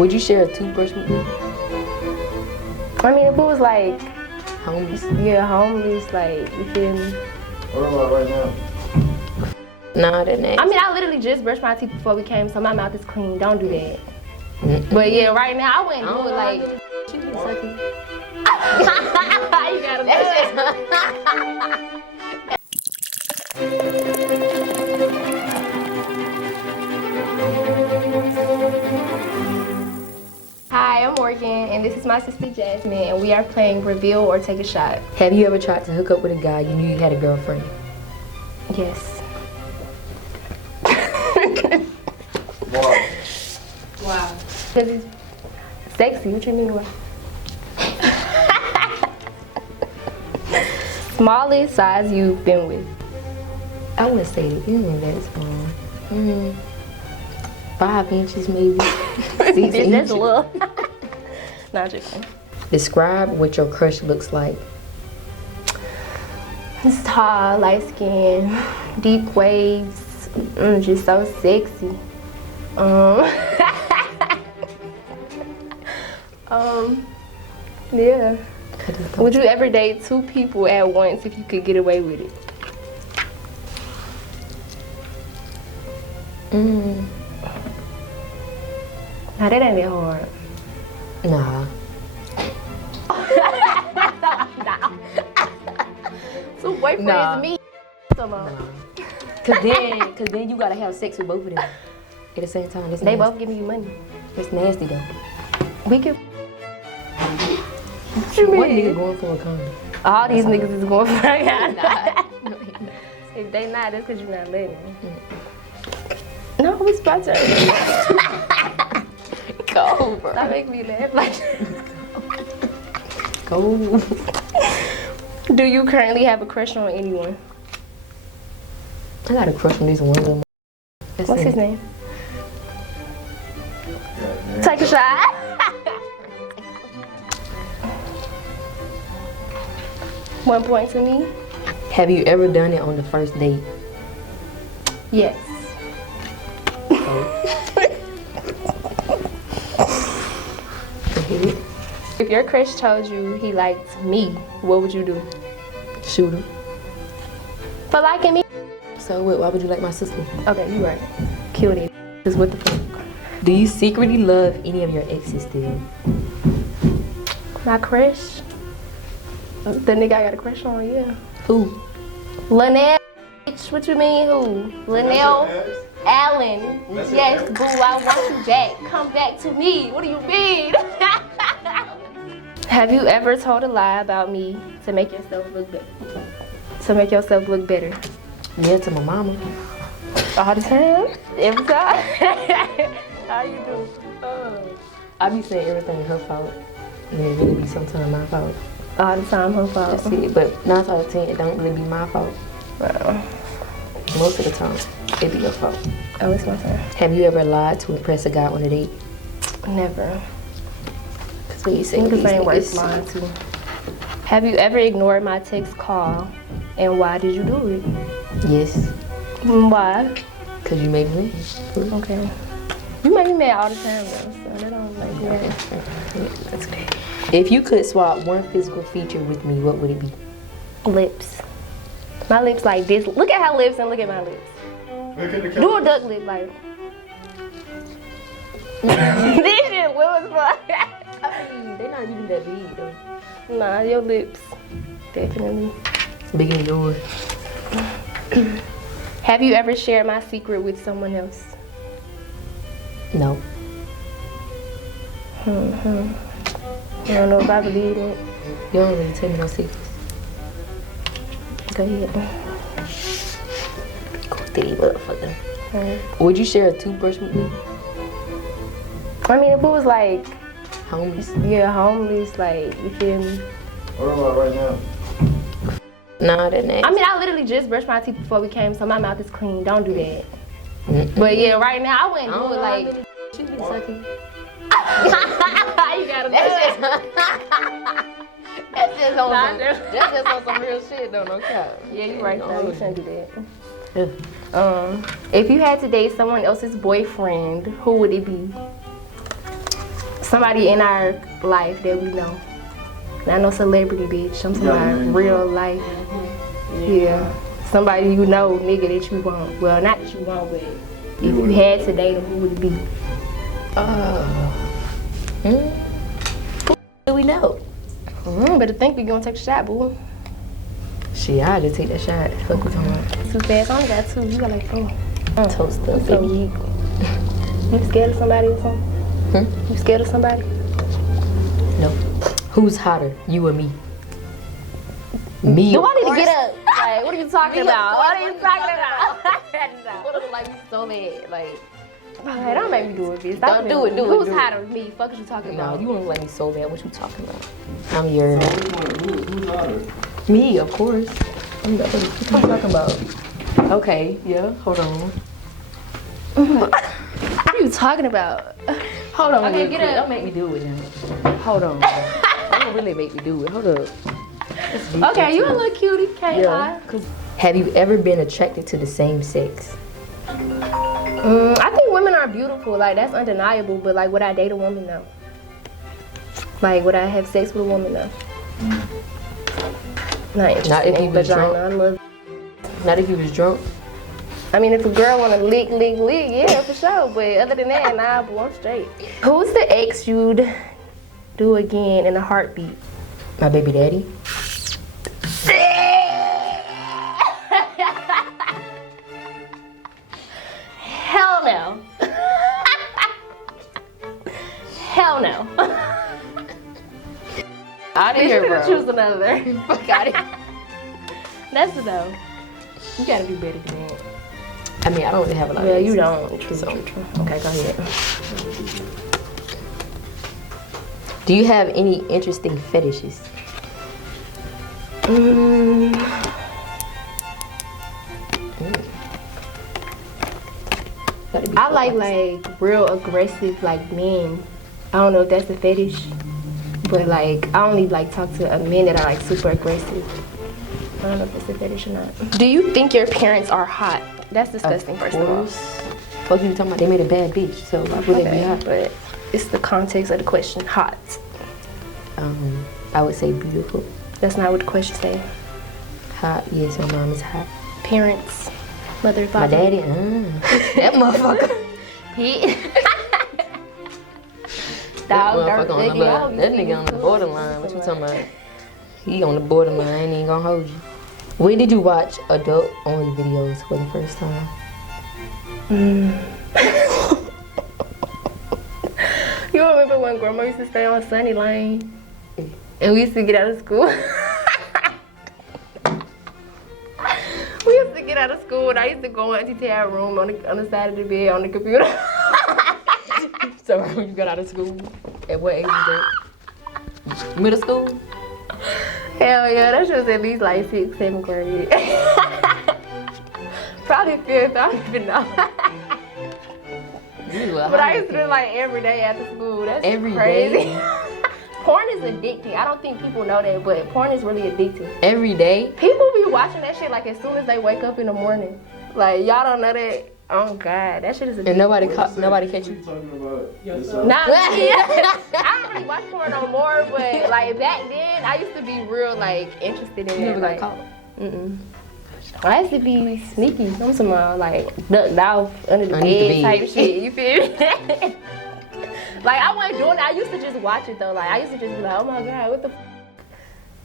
Would you share a toothbrush with me? I mean, if it was like Homies? yeah, homeless, like, you feel me? What about right now? Nah, that ain't. I mean, I literally just brushed my teeth before we came, so my mouth is clean. Don't do that. But yeah, right now I wouldn't do it like. You can suck it. You gotta do Hi, I'm Morgan, and this is my sister Jasmine, and we are playing Reveal or Take a Shot. Have you ever tried to hook up with a guy you knew you had a girlfriend? Yes. Why? Wow. Because he's sexy. What you mean? What? Smallest size you've been with? I wouldn't say that. You ain't that small. 5 inches maybe. 6 inches. That's a little. Not just kidding. Describe what your crush looks like. He's tall, light skin, deep waves, just so sexy. Yeah. Would you ever date 2 people at once if you could get away with it? Nah, that ain't that hard. Nah. So boyfriend Nah. is me. Come on. Cause then you gotta have sex with both of them at the same time. That's They nasty. both give you money. It's nasty though. We can. What nigga going for a condom? All these niggas is going for a guy. Nah. If they not, that's because you're not letting them. No, we sponsored. Go, bro. Stop making me laugh like Go. Do you currently have a crush on anyone? I got a crush on this one little. What's his name? Take a shot. One point to me. Have you ever done it on the first date? Yes. If your crush told you he liked me, what would you do? Shoot him. For liking me? So what? Why would you like my sister? Okay, you right. Killed it. Cause what the fuck? Do you secretly love any of your exes still? My crush? The nigga I got a crush on, yeah. Who? Linnell. Bitch, what you mean who? Linnell Allen. Yes, boo, I want you back. Come back to me. What do you mean? Have you ever told a lie about me to make yourself look better? To make yourself look better? Yeah, to my mama. All the time? Every time? How you do? I be saying everything her fault. And it really be sometimes my fault. All the time, her fault. That's it. But 9 out of 10, it don't really be my fault. Wow. Most of the time, it be your fault. Oh, it's my turn. Have you ever lied to impress a guy on a date? Never. Cause when you say Niggas these ain't worth niggas- lying to. Have you ever ignored my text call? And why did you do it? Yes. Why? Cause you made me mad. Okay. You make me mad all the time though, so that don't make me mad. That's good. If you could swap one physical feature with me, what would it be? Lips. My lips like this. Look at her lips and look at my lips. Do a duck lip like. This shit was fun. I mean, they're not even that big though. Nah, your lips. Definitely. Bigger than yours. Have you ever shared my secret with someone else? No. I don't know if I believe it. You don't really tell me no secrets. Go ahead. Go steady motherfucker. Alright. Would you share a toothbrush with me? I mean, if it was like, Homies? yeah, homeless, like, you feel me? What about right now? Nah, that ain't. I mean, I literally just brushed my teeth before we came, so my mouth is clean. Don't do that. But yeah, right now, I wouldn't do it like. You been sucking. You gotta do it. That's just on some real shit though, no cap. Yeah, you're right though. You shouldn't do Yeah. that. If you had to date someone else's boyfriend, who would it be? somebody in our life that we know. Not no celebrity, bitch. I'm somebody real life. Yeah. Somebody you know, nigga, that you want. Well, not that you want, but if you had to date him, who would it be? Who do we know? Better think we gonna take a shot, boo. Shit, I just take that shot. Fuck you talking about. Too fast. I only got 2. You got like 4. Toast up, So baby. weak. You scared of somebody or something? You scared of somebody? No. Who's hotter, you or me? Me. Do of I need to course. get up? Like, what are you talking about? What are you talking about? What if like you so bad? Like, Alright, don't make me do it, bitch. Stop Don't do it, do it, Who's do it. hotter than me? Fuck is you talking no, about? you won't let me so bad. What you talking about? I'm your Who's hotter? me, of course. What you talking about? Okay, yeah. Hold on. What are you talking about? Hold on. Okay, real get quick. up. Don't make me do it now. Hold on. Don't really make me do it. Hold up. Okay, you a little cutie, can't lie. Have you ever been attracted to the same sex? I think women are beautiful, like that's undeniable, but like would I date a woman? No. Like would I have sex with a woman? No. Not interested Not if in you was vagina. drunk? I love. Not if you was drunk. I mean, if a girl wanna lick, yeah, for sure. But other than that, nah, but I'm straight. Who's the ex you'd do again in a heartbeat? My baby daddy. Hell no. Hell no. Out of You here, should bro. choose another. Fuck out of here. That's a no. You gotta do better than that. I mean, I don't really have a lot Well, of you exes. don't. True, So. true, true. Okay, go ahead. Do you have any interesting fetishes? I like real aggressive like men. I don't know if that's a fetish, but like I only like talk to men that are like super aggressive. I don't know if it's a fetish or not. Do you think your parents are hot? That's disgusting. First of all. Fuck you talking about? They made a bad bitch, so why would they be Okay, hot? but it's the context of the question. Hot. I would say beautiful. That's not what the question say. Hot, yes, my mom is hot. Parents, mother, My father. daddy, that motherfucker. Pete. That Dog, motherfucker on the dog, that nigga on the borderline. What you talking about? He on the borderline. I ain't even gonna hold you. When did you watch adult-only videos for the first time? You remember when grandma used to stay on Sunny Lane? And we used to get out of school. We used to get out of school and I used to go into Tara room on the side of the bed on the computer. So when you got out of school, at what age was that? Middle school? Hell yeah, that shit was at least like 6th, 7th grade. Probably 5th, I don't even know. But I used to do it like every day after school. That's Every crazy. day? Porn is addicting. I don't think people know that, but porn is really addicting. Every day? People be watching that shit like as soon as they wake up in the morning. Like y'all don't know that. Oh God, that shit is addicting. And nobody catch you? You talking about Nah, I don't really watch porn no more, but like back then, I used to be real like interested in You it. never got Like, caught? I used to be sneaky. I'm some like ducked off under the Underneath the bed bed. type shit. You feel me? Like I wasn't doing that. I used to just watch it though. Like I used to just be like, oh my God, what the.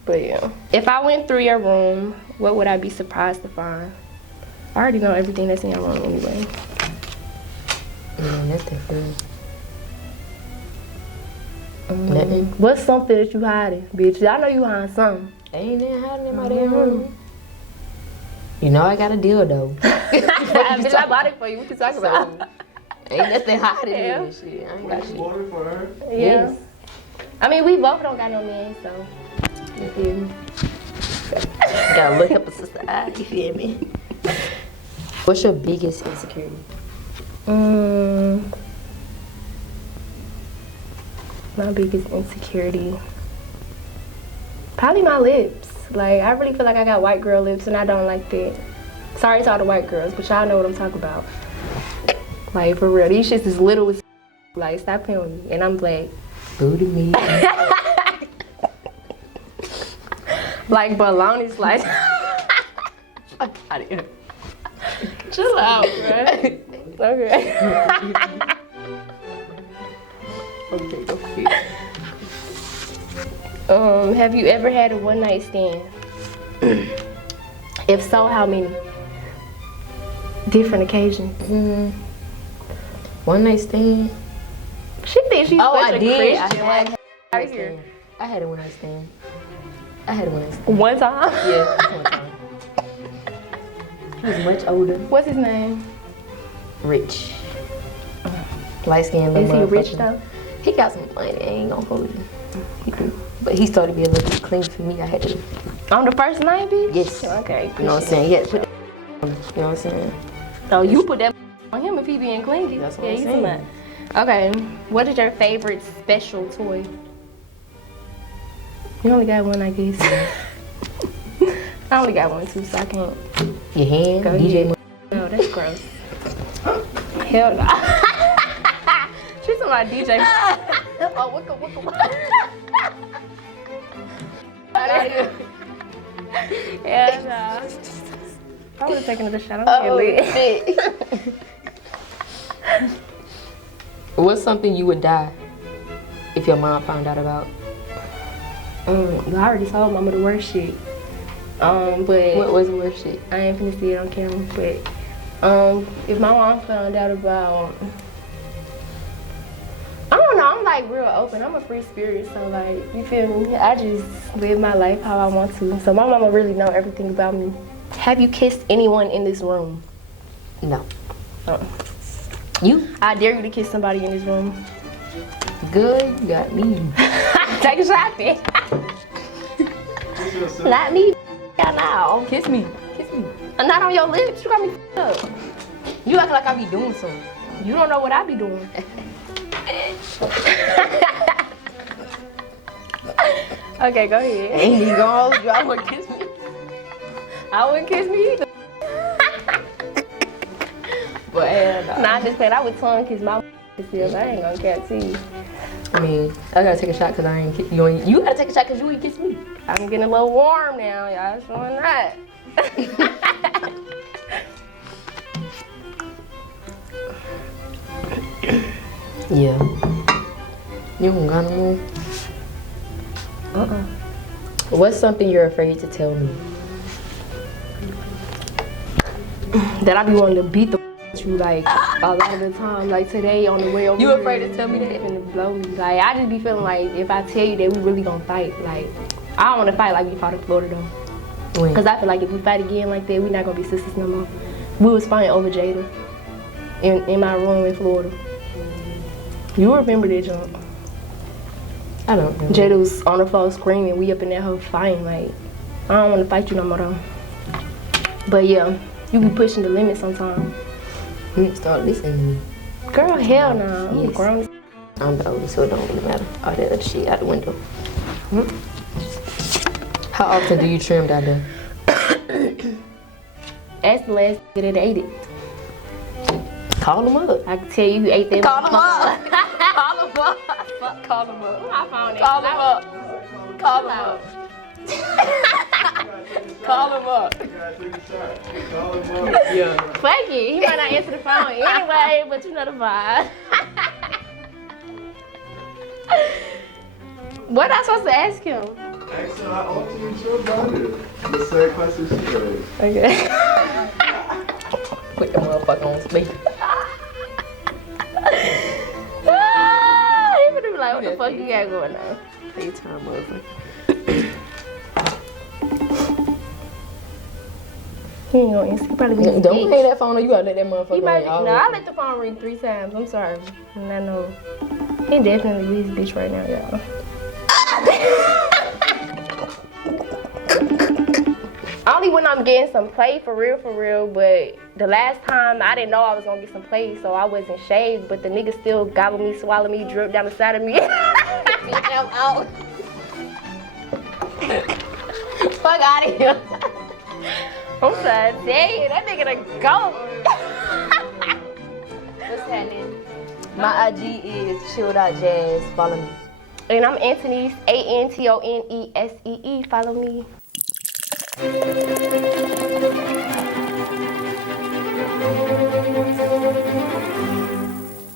But yeah, if I went through your room, what would I be surprised to find? I already know everything that's in your room anyway. Yeah, nothing for real. Nothing. What's something that you hiding, bitch? I know you hiding something. Ain't nothing hiding in my damn room. You know I got a dildo. Bitch, I bought it for you. What you talking about? Ain't nothing hiding Yeah. in this shit. I ain't got shit. Water for her? Yeah. Yes. I mean, we both don't got no man, so. You feel me? Gotta look up a sister eye, you feel me? What's your biggest insecurity? My biggest insecurity. Probably my lips. Like, I really feel like I got white girl lips and I don't like that. Sorry to all the white girls, but y'all know what I'm talking about. Like, for real. These shits is little as like, stop playing with me. And I'm black. Booty meat. Like bologna slice. Fuck out of here. Chill out, bro. Okay. Okay. Have you ever had a one night stand? If so, how many? Different occasions. One night stand. She thinks she's such a did. Christian. Out here. I had a one night stand. I had a one night stand. One time? Yeah, just one time. He was much older. What's his name? Rich. Light skinned. Is he rich though? He got some money. I ain't gonna hold you. He do. But he started to be a little bit clean for me. I had to. On the first night, bitch? Yes. Okay. You know what I'm saying? He had to put that on. You know what I'm saying? Oh, you put that on him if he being clingy. That's what I'm saying. You too much. Okay. What is your favorite special toy? You only got one, I guess. I only got one too, so I can't. Your hand, Go DJ. No, that's gross. Hell no. She's talking about DJ. Oh, wicka. Yeah, no. I would have taken another shot. I'm shit. What's something you would die if your mom found out about? I already told mama the worst shit. But What was the worst shit? I ain't finna see it on camera. But if my mom found out about, I don't know. I'm like real open. I'm a free spirit, so like you feel me. I just live my life how I want to. So my mama really know everything about me. Have you kissed anyone in this room? No. You? I dare you to kiss somebody in this room. Good, you got me. Take a shot then. Not me. Now. Kiss me. Kiss me. Not on your lips. You got me up. You act like I be doing something. You don't know what I be doing. Okay, go ahead. Ain't he gonna hold you? I would kiss me. I wouldn't kiss me either. But hell no. Nah, I just said I would tongue kiss my still. I ain't gonna catch you. I mean, I gotta take a shot because I ain't kiss you. You gotta take a shot because you ain't kiss me. I'm getting a little warm now, y'all. Showing that. Yeah. You don't got no more? What's something you're afraid to tell me? That I be wanting to beat the you like a lot of the time. Like today on the way over You here, afraid to tell me that? finna blow me. Like I just be feeling like if I tell you that we really gonna fight, like I don't wanna fight like we fought in Florida though. When? Cause I feel like if we fight again like that, we not gonna be sisters no more. We was fighting over Jada in my room in Florida. You remember that jump? I don't know. Jada was on the phone screaming. We up in that whole fighting. Like I don't wanna fight you no more though. But yeah, you be pushing the limit sometimes. You need to start listening to me. Girl, hell no. I'm Yes. grown. I'm the oldest, so it don't really matter. All that other shit out the window. How often do you trim down there? That's the last nigga that ate it. Call them up. I can tell you who ate that. Call them motherfucker. up. Call them up. Fuck, call them up. I found it. Call them up. Call them up. Call them up. Yeah. Fuck it. He might not answer the phone anyway, but you know the vibe. What am I supposed to ask him? Actually, I also you sure about it. The same question she raised. Okay. Put the motherfucker on speed. He would be like, what the fuck you got going on? FaceTime motherfucker. He ain't gonna answer. He probably be Don't hang that phone on. You gotta let that motherfucker He might. ring all No, the I way. let the phone ring 3 times. I'm sorry. And I know. He definitely his bitch right now, y'all. Only when I'm getting some play for real, but the last time I didn't know I was gonna get some play, so I wasn't shaved, but the nigga still gobble me, swallow me, drip down the side of me. I'm out. Fuck out of here. I'm trying to tell you, that nigga done go. What's happening? My IG is chilled out jazz. Follow me. And I'm Antonesee, ANTONESEE. Follow me.